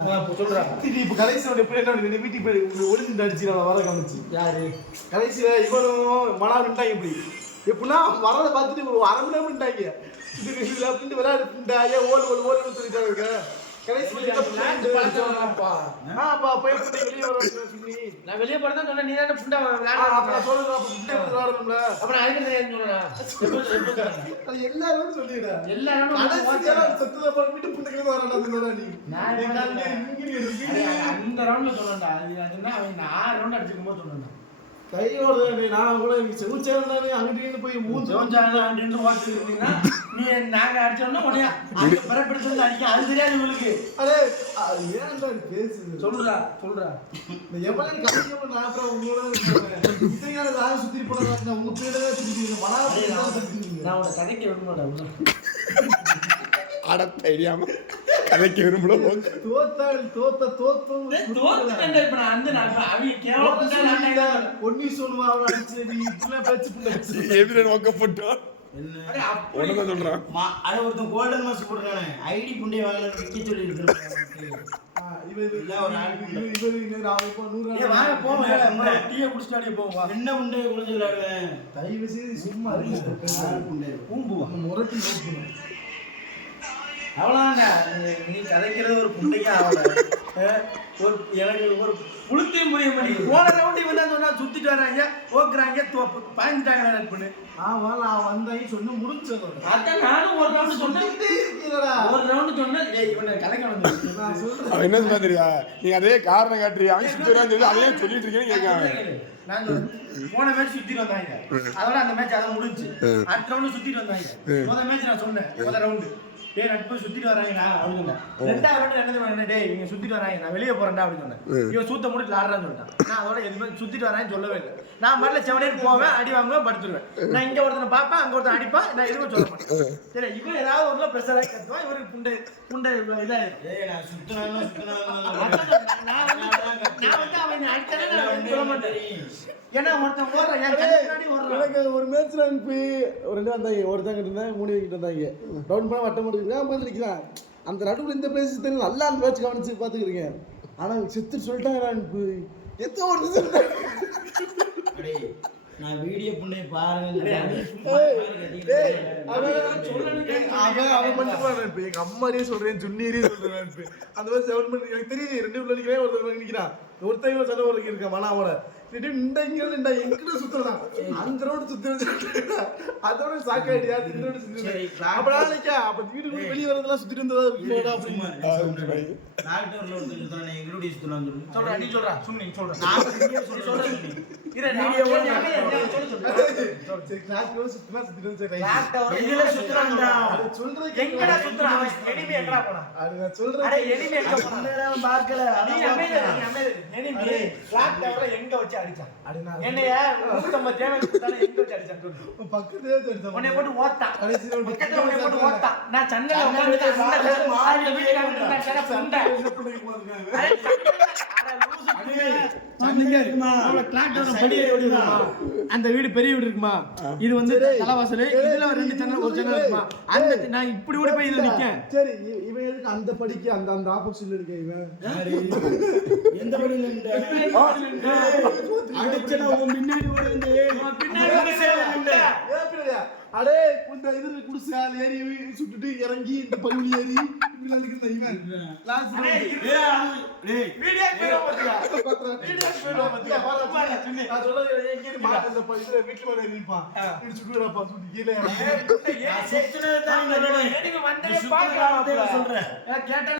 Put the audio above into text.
இப்ப கடைசியோட வீட்டுக்கு ஒளிஞ்சு அடிச்சு வர கவனிச்சு யாரு கடைசியில இவனும் மனாவிட்டாங்க இப்படி எப்படின்னா வரதை பார்த்துட்டு ஒரு அரை மணி நேரம் பண்ணிட்டாங்க இது அப்படின்ட்டு விளையாடுட்டாங்க ஓடு சொல்லிட்டாங்க வெளியே போறதா சொன்ன நீ தான் புண்டா விளையாடணும்ல அப்புறம் எல்லாரும் சொல்லிடுற எல்லாரும் சத்துல போட்டு புண்டைக்கு வரடா நீ அந்த ரவுண்ட்ல சொல்லண்டா அதுனா அவன் 6 ரவுண்ட் அடிச்சுக்கும் போது சொல்லண்டா கையோட நான் கூட செவுச்சாரே அங்கிட்டு போய் மூஞ்சாரன்னு வாட்டு இருக்கீங்கன்னா நீ நாங்க அடிச்சோம்னா உடனே அந்த பரப்பிடிச்சு வந்து அடிக்க அது தெரியாது உங்களுக்கு அரே ஏன்டா பேசு சொல்றா எவ்வளவு கஷ்டமா நான் அப்புறம் உங்களோட இத்தனையான நான் சுத்தி போறதா உங்க பேரே சுத்திங்க மனால நான் உன கதைக்கு வரணும்டா அட தெரியாம கதைக்கு விரும்பல தோத்தோம் இப்ப நான் அந்த அவி கேவல பொன்னி சொல்லுவா அவ அடிச்சு இப்பல பேச்சு எதிர நோக்கப்பட்டோம் என்ன ஒண்ணு சொல்றான் அட ஒருத்தன் கோல்டன் மாஸ்க் போடுறானே ஐடி புண்டை வாங்கலன்னு விக்கி சொல்லி இருக்கான் இவ ஒரு ஆள் இவ நான் இப்ப 100 ஏ வாங்க போங்க டீயை குடிச்சிட்டாடியே போங்க என்ன புண்டை குடிச்சிராங்க தயவு செய்து சும்மா இருங்க புண்டை பூம்புவா முரட்டி நோக்கணும் அவ்வளோதாங்க நீ கதைக்கிறது ஒரு புண்டைக்கா ஆகல ஒரு எனக்கு ஒரு புளுத்தையும் புரிய முடியும் போன ரவுண்ட் இவன் தான் சொன்னா சுத்திட்டு வராங்க ஓக்குறாங்க பாய்ஞ்சிட்டாங்க நட்புன்னு ஆமா நான் வந்தாங்க சொன்ன முடிஞ்சது அதான் நானும் ஒரு ரவுண்ட் சொன்னேன் ஒரு ரவுண்ட் சொன்னேன் இவனை கலைக்கணும் அவன் என்ன சொன்னா தெரியா நீ அதே காரணம் காட்டுறியா அவன் சுத்துறான்னு சொல்லி அதையே சொல்லிட்டு இருக்கேன்னு கேட்காங்க நான் போன மேட்ச் சுத்திட்டு வந்தாங்க அதோட அந்த மேட்ச் அதான் முடிஞ்சு அடுத்த ரவுண்ட் சுத்திட்டு வந்தாங்க முதல் மேட்ச் நான் சொன்னேன் முதல் ரவுண்டு டேய் நட்பு சுத்திட்டு வராங்கடா அப்படின்னு சொன்னேன் ரெண்டாவது ரவுண்ட் என்ன பண்ணேன் டேய் இவங்க சுத்திட்டு வராங்க நான் வெளியே போறேன்டா அப்படின்னு சொன்னேன் இவன் சூத்த முடிட்டு ஆடுறான்னு சொல்லிட்டான் நான் அதோட எதுவுமே சுத்திட்டு வரான்னு சொல்லவே இல்லை நான் வரல செவனேன்னு போவேன் அடி வாங்குவேன் படுத்துருவேன் நான் இங்க ஒருத்தனை பார்ப்பேன் அங்க ஒருத்தன் அடிப்பான் நான் எதுவும் சொல்ல மாட்டேன் சரி இவன் ஏதாவது ஒரு ப்ரெஷர் ஆகி கத்துவான் இவருக்கு புண்டை இதாயிரும் நான் வந்து அவன் அடிச்சாலே நான் சொல்ல மாட்டேன் ஏன்னா ஒருத்தன் ஓடுறான் என் கண்ணு முன்னாடி ஓடுறான் எனக்கு ஒரு மேட்ச்ல அனுப்பி ஒரு 2 வந்தாங்க ஒருத்தங்க இருந்தாங்க 3 விக்கெட் வந்தாங்க ரவுண்ட் பண்ண வட்டம் முடிக்கிறான் மாதிரி நிற்கிறான் அந்த நடுவில் இந்த பிளேஸ் தெரியும் நல்லா அந்த மேட்ச் கவனிச்சு பார்த்துக்கிறீங்க ஆனால் செத்து சொல்லிட்டாங்க அனுப்பு எத்தனை ஒரு நான் வீடியோ புண்டை பாருங்க அவன் மட்டும் எங்க அம்மாரியே சொல்றேன் சுண்ணீரே சொல்றேன் அந்த மாதிரி 7 மணி எனக்கு தெரியுது 2 உள்ள நிற்கிறேன் ஒருத்தர் நிற்கிறான் ஒருத்தவங்க சண்டை ஒரு இருக்கேன் மனாவோட இந்த இங்க எங்கிட்ட சுத்தலாம் அந்த ரோடு சுத்தி அதோட சாக்காடியா தின்னோட சுத்தி அப்ப வீட்டுக்கு வெளியே வரதெல்லாம் சுத்திட்டு இருந்ததா டாக்டர்ல ஒருத்தர் சுத்தறானே எங்களுடைய சுத்தலாம் சொல்றா நீ சொல்றா சுண்ணி சொல்றா நான் சொல்றேன் இர வீடியோ சரி டாக்டர் சுத்தமா சுத்திட்டு சரி டாக்டர் இதுல சுத்தறான்டா சொல்றது எங்கடா சுத்தறான் எனிமி எங்கடா போனா அது நான் சொல்றேன் அட எனிமி எங்க போனா நான் பார்க்கல நீ அமேதி எனிமி டாக்டர் எங்க வச்சு அடிச்சான் என்னைய 150 டேமேஜ் கொடுத்தானே எங்க வச்சு அடிச்சான் சொல்லு பக்கத்துலயே அடிச்சான் உன்னை போட்டு ஓட்டா கடைசில பக்கத்துல உன்னை போட்டு ஓட்டா நான் சன்னல உட்கார்ந்து மாடில வீட்டுக்கு வந்து நான் சேர புண்டை அந்த வீடு பெரிய வீடு இருக்குமா இது வந்து தலைவாசல் இதுல 2 ஜன்னல் ஒரு ஜன்னல் இருக்குமா அந்த நான் இப்படி ஓடி போய் இதுல நிக்கேன் சரி இவன் எதுக்கு அந்த படிக்கு அந்த அந்த ஆப்போசிட்ல இருக்க இவன் எந்த படியில நின்ற அடிச்சனா உன் முன்னாடி ஓடி வந்து பின்னாடி அடே இந்த இதுல குடிசை ஏறி சுட்டுட்டு இறங்கி இந்த பகுதி ஏறி இப்படி நிக்கிற இவன் லாஸ்ட் டேய் வீடியோ பாத்தியா பாரு சுண்ணி நான் சொல்றது எங்க மாட்ட இந்த இதுல வீட்ல வர நிப்பான் இப்படி சுட்டுறப்பா சுட்டு கீழ செக்ஷனல் தான் நீங்க வந்தே பார்க்கலாம் சொல்றேன் கேட்டா